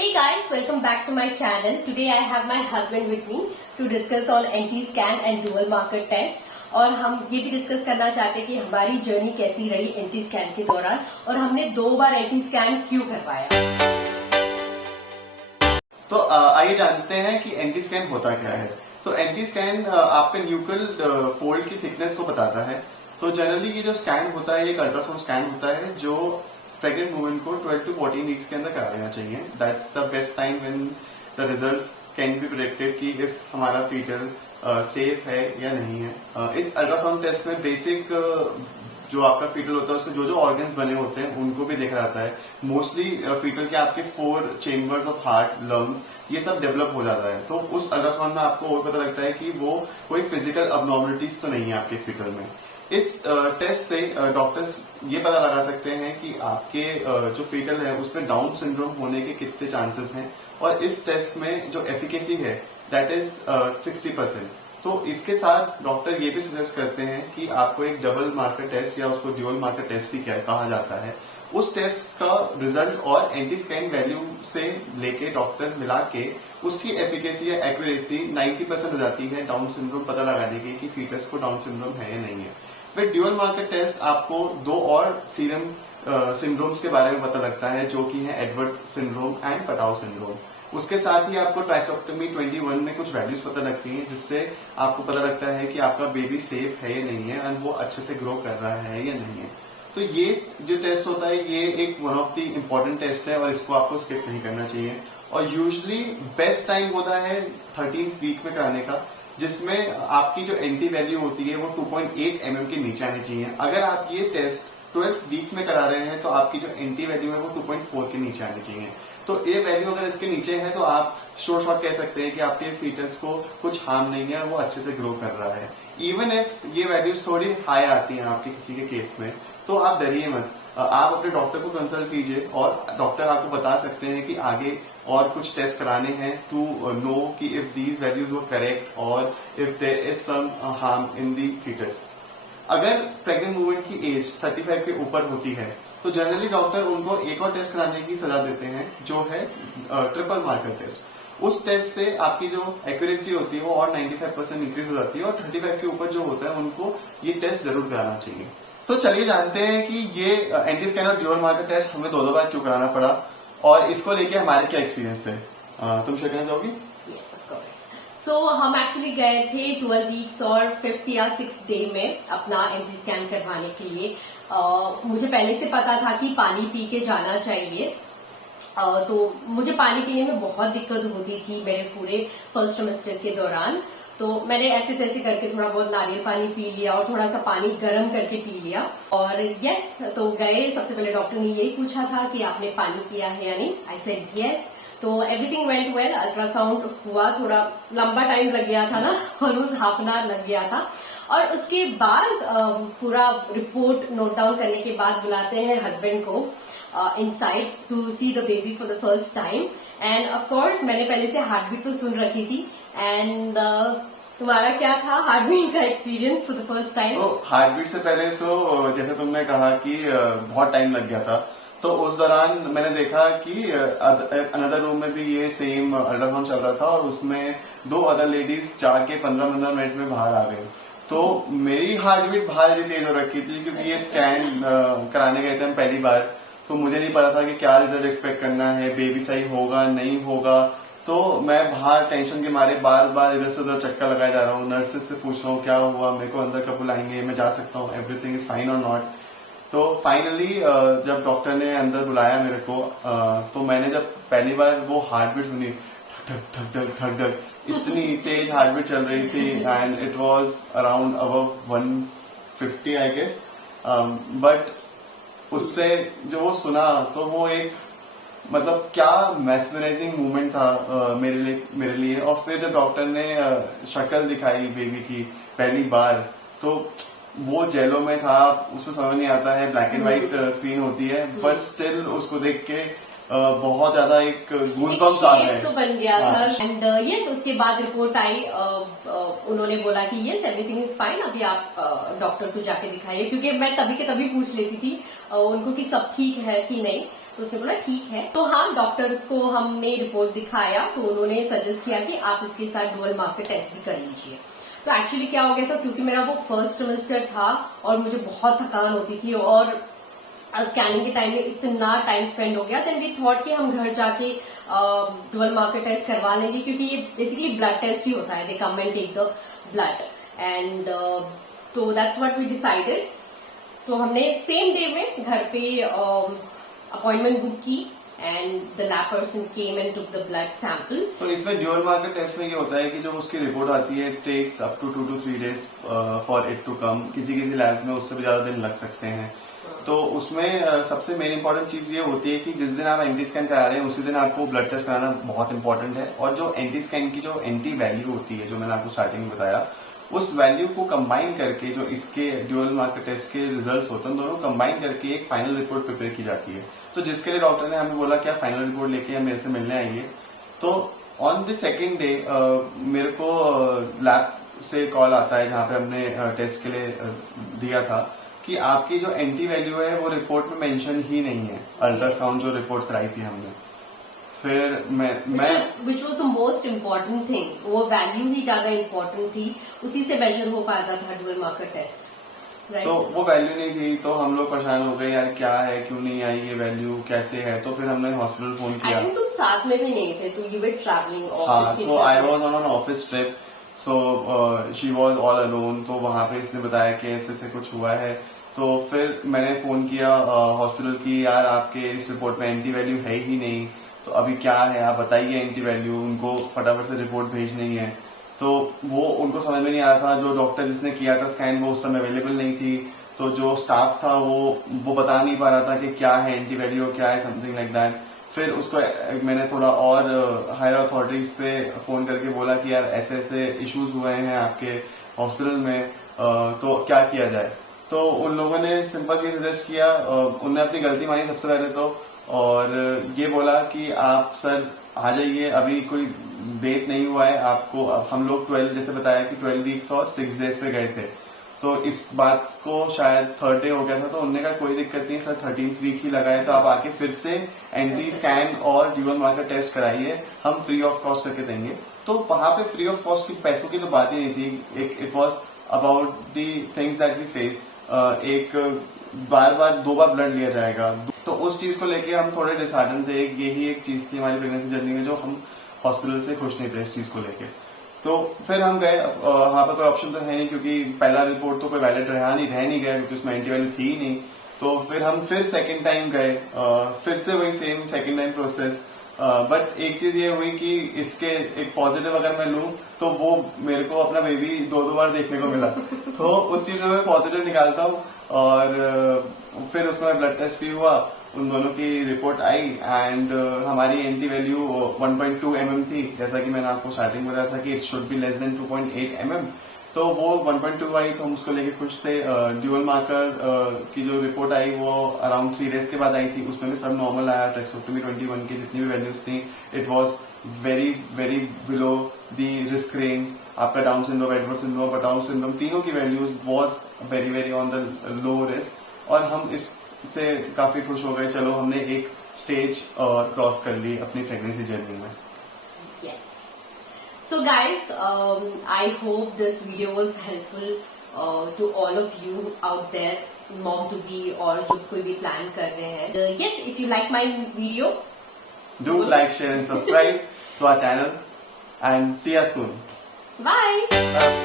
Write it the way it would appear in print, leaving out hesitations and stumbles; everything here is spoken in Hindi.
Hey guys, welcome back to my channel. Today I have my husband with me to discuss on NT scan and dual marker test. और हम ये भी डिस्कस करना चाहते हैं कि हमारी जर्नी कैसी रही NT स्कैन के दौरान और हमने 2 बार NT स्कैन क्यों करवाया। तो आइए जानते हैं कि NT स्कैन होता क्या है। तो NT स्कैन आपके न्यूक्लियल फोल्ड की थिकनेस को बताता है। तो जनरली ये जो स्कैन होता है, एक अल्ट्रासाउंड स्कैन होता है जो प्रेग्नेंट वुमेन को 12 to 14 वीक्स के अंदर करा लेना चाहिए। That's the best time when the results can be predicted कि इफ हमारा फीटल सेफ है या नहीं है। इस अल्ट्रासाउंड टेस्ट में बेसिक जो आपका फीटल होता है उसमें जो जो ऑर्गन्स बने होते हैं उनको भी देखा जाता है। मोस्टली फीटल के आपके 4 चेम्बर्स ऑफ हार्ट, लंग्स ये सब डेवलप हो जाता है। तो उस अल्ट्रासाउंड में आपको और पता लगता है कि वो कोई फिजिकल अबनॉर्मलिटीज तो नहीं है आपके फीटल में। इस टेस्ट से डॉक्टर्स ये पता लगा सकते हैं कि आपके जो फीटल है उसमें डाउन सिंड्रोम होने के कितने चांसेस हैं, और इस टेस्ट में जो एफिकेसी है दैट इज 60%। तो इसके साथ डॉक्टर ये भी सजेस्ट करते हैं कि आपको एक डबल मार्कर टेस्ट या उसको ड्यूअल मार्कर टेस्ट भी क्या कहा जाता है, उस टेस्ट का रिजल्ट और एंटी स्कैन वैल्यू से लेके डॉक्टर मिला के उसकी एफिकेसी या एक्यूरेसी 90% हो जाती है डाउन सिंड्रोम पता लगाने की कि फीटस को डाउन सिंड्रोम है या नहीं है। फिर ड्यूअल मार्कर टेस्ट आपको 2 और सीरम सिंड्रोम्स के बारे में पता लगता है जो कि है Edward syndrome and Patau syndrome. उसके साथ ही आपको ट्राइसोक्टोमी 21 में कुछ वैल्यूज पता लगती हैं जिससे आपको पता लगता है कि आपका बेबी सेफ है या नहीं है और वो अच्छे से ग्रो कर रहा है या नहीं है। तो ये जो टेस्ट होता है ये एक one of the important test है और इसको आपको स्किप नहीं करना चाहिए। और यूजुअली बेस्ट टाइम होता है 13th वीक में कराने का, जिसमें आपकी जो एंटी वैल्यू होती है वो 2.8 mm के नीचे आनी चाहिए। अगर आप ये टेस्ट 12th वीक में करा रहे हैं तो आपकी जो एंटी वैल्यू है वो 2.4 के नीचे आनी चाहिए। तो ये वैल्यू अगर इसके नीचे है तो आप श्योर शॉट कह सकते हैं कि आपके फीटस को कुछ हार्म नहीं है, वो अच्छे से ग्रो कर रहा है। इवन इफ ये वैल्यूज थोड़ी हाई आती हैं आपके किसी के केस में तो आप डरिए मत, आप अपने डॉक्टर को कंसल्ट कीजिए और डॉक्टर आपको बता सकते हैं कि आगे और कुछ टेस्ट कराने हैं टू नो कि if these values were correct और if there is some harm in the foetus. अगर प्रेग्नेंट वुमेन की एज 35 के ऊपर होती है तो जनरली डॉक्टर उनको एक और टेस्ट कराने की सलाह देते हैं जो है ट्रिपल मार्कर टेस्ट। उस टेस्ट से आपकी जो एक्यूरेसी होती है वो और 95% इंक्रीज हो जाती है और 35 के ऊपर जो होता है उनको ये टेस्ट जरूर कराना चाहिए। तो चलिए जानते हैं कि ये एंटी स्कैन और ड्यूअल मार्कर टेस्ट हमें 2 बार क्यों कराना पड़ा और इसको लेके हमारे क्या एक्सपीरियंस थे। तुम शेयर करना चाहोगी? Yes, of course. So, हम एक्चुअली गए थे 12 वीक्स और 5th या 6th डे में अपना एंटी स्कैन करवाने के लिए। मुझे पहले से पता था कि पानी पी के जाना चाहिए। तो मुझे पानी पीने में बहुत दिक्कत होती थी मेरे पूरे फर्स्ट सेमेस्टर के दौरान। तो मैंने ऐसे तैसे करके थोड़ा बहुत नारियल पानी पी लिया और थोड़ा सा पानी गर्म करके पी लिया। और यस, तो गए, सबसे पहले डॉक्टर ने यही पूछा था कि आपने पानी पिया है या नहीं। I said yes. तो एवरीथिंग वेंट वेल। अल्ट्रासाउंड हुआ, थोड़ा लंबा टाइम लग गया था ना, ऑलमोस्ट हाफ एन आवर लग गया था। और उसके बाद पूरा रिपोर्ट नोट डाउन करने के बाद बुलाते हैं हस्बैंड को inside to see the baby for the first time. And of course मैंने पहले से हार्ट बीट तो सुन रखी थी। एंड तुम्हारा क्या था हार्ट बीट का experience for the first time? तो हार्ट बीट से पहले तो जैसे तुमने कहा कि बहुत टाइम लग गया था, तो उस दौरान मैंने देखा कि अनदर रूम में भी ये सेम अल्ट्रासाउंड चल रहा था और उसमें 2 अदर लेडीज जाके 15-15 मिनट में बाहर आ गई। तो मेरी हार्ट बीट बाहर तेज हो रखी थी क्योंकि ये स्कैन कराने गए थे हम पहली बार, तो मुझे नहीं पता था कि क्या रिजल्ट एक्सपेक्ट करना है, बेबी सही होगा नहीं होगा। तो मैं बाहर टेंशन के मारे बार बार इधर से उधर चक्कर लगाए जा रहा हूँ, नर्सेस से पूछ रहा हूँ क्या हुआ, मेरे को अंदर कब बुलाएंगे, मैं जा सकता हूँ, एवरीथिंग इज फाइन और नॉट। तो फाइनली जब डॉक्टर ने अंदर बुलाया मेरे को, तो मैंने जब पहली बार वो हार्ट बीट सुनी, ठक ठक ठक ठक ठक, इतनी तेज हार्ट बीट चल रही थी and it was around above 150 I guess. But उससे जो वो सुना तो वो एक मतलब क्या मैस्मराइजिंग मूवमेंट था मेरे लिए। और फिर जब डॉक्टर ने शक्ल दिखाई बेबी की पहली बार तो वो जेलो में था, उसको समझ नहीं आता है, ब्लैक एंड व्हाइट स्क्रीन होती है, बट स्टिल उसको देख के बहुत ज्यादा एक गूज़बम्स आ गए तो बन गया था। एंड यस, उसके बाद रिपोर्ट आई, उन्होंने बोला कि यस एवरीथिंग इज फाइन, अभी आप डॉक्टर को जाके दिखाइए, क्योंकि मैं तभी के तभी पूछ लेती थी उनको कि सब ठीक है कि नहीं। तो उसने बोला ठीक है। तो हाँ, डॉक्टर को हमने रिपोर्ट दिखाया तो उन्होंने सजेस्ट किया कि आप इसके साथ डुअल मार्कर टेस्ट भी कर लीजिए। तो एक्चुअली क्या हो गया था, क्योंकि मेरा वो फर्स्ट सेमेस्टर था और मुझे बहुत थकान होती थी और स्कैनिंग के टाइम में इतना टाइम स्पेंड हो गया, देन वी थॉट कि हम घर जाके डुअल मार्कर टेस्ट करवा लेंगे, क्योंकि ये बेसिकली ब्लड टेस्ट ही होता है, they come and take the blood and तो दैट्स व्हाट वी डिसाइडेड। तो हमने सेम डे में घर पे अपॉइंटमेंट बुक की and the lab person came and took the blood sample. तो इसमें ड्यूअल मार्कर टेस्ट में ये होता है कि जो उसकी रिपोर्ट आती है takes up to 2 to 3 days for it to come. किसी लैब में उससे भी ज्यादा दिन लग सकते हैं। तो उसमें सबसे मेन इंपॉर्टेंट चीज ये होती है कि जिस दिन आप एंटी स्कैन करा रहे हैं उसी दिन आपको ब्लड टेस्ट कराना बहुत इंपॉर्टेंट है। और जो एंटी स्कैन की जो एंटी वैल्यू होती है, जो मैंने आपको स्टार्टिंग में बताया, उस वैल्यू को कंबाइन करके जो इसके ड्यूअल मार्कर टेस्ट के रिजल्ट्स होते हैं दोनों कंबाइन करके एक फाइनल रिपोर्ट प्रिपेयर की जाती है। तो जिसके लिए डॉक्टर ने हमें बोला कि आप फाइनल रिपोर्ट लेके मेरे से मिलने आइए। तो ऑन द सेकेंड डे मेरे को लैब से कॉल आता है जहाँ पे हमने टेस्ट के लिए दिया था कि आपकी जो एंटी वैल्यू है वो रिपोर्ट में मेंशन ही नहीं है, अल्ट्रासाउंड जो रिपोर्ट कराई थी हमने। फिर which was the most important thing, वो वैल्यू ही ज्यादा इम्पोर्टेंट थी, उसी से मेजर हो पाता था डुअल मार्कर टेस्ट। तो वो वैल्यू नहीं थी तो हम लोग परेशान हो गए, यार क्या है, क्यों नहीं आई ये वैल्यू, कैसे है। तो फिर हमने हॉस्पिटल फोन किया। आई थिंक तुम साथ में भी नहीं थे, तो यू वर ट्रैवलिंग। हाँ, तो I was on an office trip, so she was all alone. तो वहां पे इसने बताया कि ऐसे कुछ हुआ है। तो फिर मैंने फोन किया हॉस्पिटल की, यार आपके इस रिपोर्ट में एंटी वैल्यू है ही नहीं, तो अभी क्या है आप बताइए एंटी वैल्यू। उनको फटाफट से रिपोर्ट भेजनी है। तो वो उनको समझ में नहीं आ रहा था। जो डॉक्टर जिसने किया था स्कैन वो उस समय अवेलेबल नहीं थी, तो जो स्टाफ था वो बता नहीं पा रहा था कि क्या है एंटी वैल्यू, क्या है, समथिंग लाइक दैट। फिर उसको मैंने थोड़ा और हायर अथॉरिटीज पे फोन करके बोला कि यार ऐसे ऐसे इश्यूज हुए हैं आपके हॉस्पिटल में, तो क्या किया जाए। तो उन लोगों ने सिंपल सी सजेस्ट किया, उनने अपनी गलती मानी सबसे पहले तो, और ये बोला कि आप सर आ जाइए, अभी कोई डेट नहीं हुआ है आपको। अब हम लोग 12 जैसे बताया कि 12 वीक्स और 6 डेज पे गए थे, तो इस बात को शायद 3rd डे हो गया था। तो उनने कहा कोई दिक्कत नहीं सर, 13th वीक ही लगा है, तो आप आके फिर से एंटी स्कैन और ड्यूअल मार्कर टेस्ट कराइए, हम फ्री ऑफ कॉस्ट करके देंगे। तो वहां पे फ्री ऑफ कॉस्ट की पैसों की तो बात ही नहीं थी। It was about the things that we face. एक बार 2 बार ब्लड लिया जाएगा, तो उस चीज को लेके हम थोड़े डिसहार्टन थे। यही एक चीज थी हमारी प्रेगनेंसी जर्नी में जो हम हॉस्पिटल से खुश नहीं थे इस चीज को लेके। तो फिर हम गए, वहां पर कोई ऑप्शन तो है नहीं क्योंकि पहला रिपोर्ट तो कोई वैलिड रह नहीं गया क्योंकि उसमें एंटी वैल्यू थी ही नहीं। तो फिर हम सेकेंड टाइम गए, फिर से वही same second time process. But एक चीज ये हुई कि इसके एक पॉजिटिव अगर मैं लूं तो वो मेरे को अपना बेबी 2 बार देखने को मिला। तो उस चीज में मैं पॉजिटिव निकालता हूँ। और फिर उसमें ब्लड टेस्ट भी हुआ, उन दोनों की रिपोर्ट आई एंड हमारी एंटी वैल्यू 1.2 mm थी, जैसा कि मैंने आपको स्टार्टिंग में बताया था कि it should be less than 2.8 mm। तो वो 1.2 आई तो हम उसको लेके खुश थे। ड्यूअल मार्कर की जो रिपोर्ट आई वो अराउंड 3 डेज के बाद आई थी, उसमें भी सब नॉर्मल आया। ट्रेक्सोटोमी 21 की जितनी भी वैल्यूज थी it was very very below the risk range. आपका Down syndrome, Edward syndrome, Down syndrome, तीनों की values was very very on the low risk. और हम इससे काफी खुश हो गए, चलो हमने एक स्टेज और क्रॉस कर ली अपनी प्रेगनेंसी जर्नी में। So guys, I hope this video was helpful to all of you out there, mom to be और जो कोई भी प्लान कर रहे हैं। Yes, if you like my video, do like, share and subscribe to our channel and see us soon. Bye.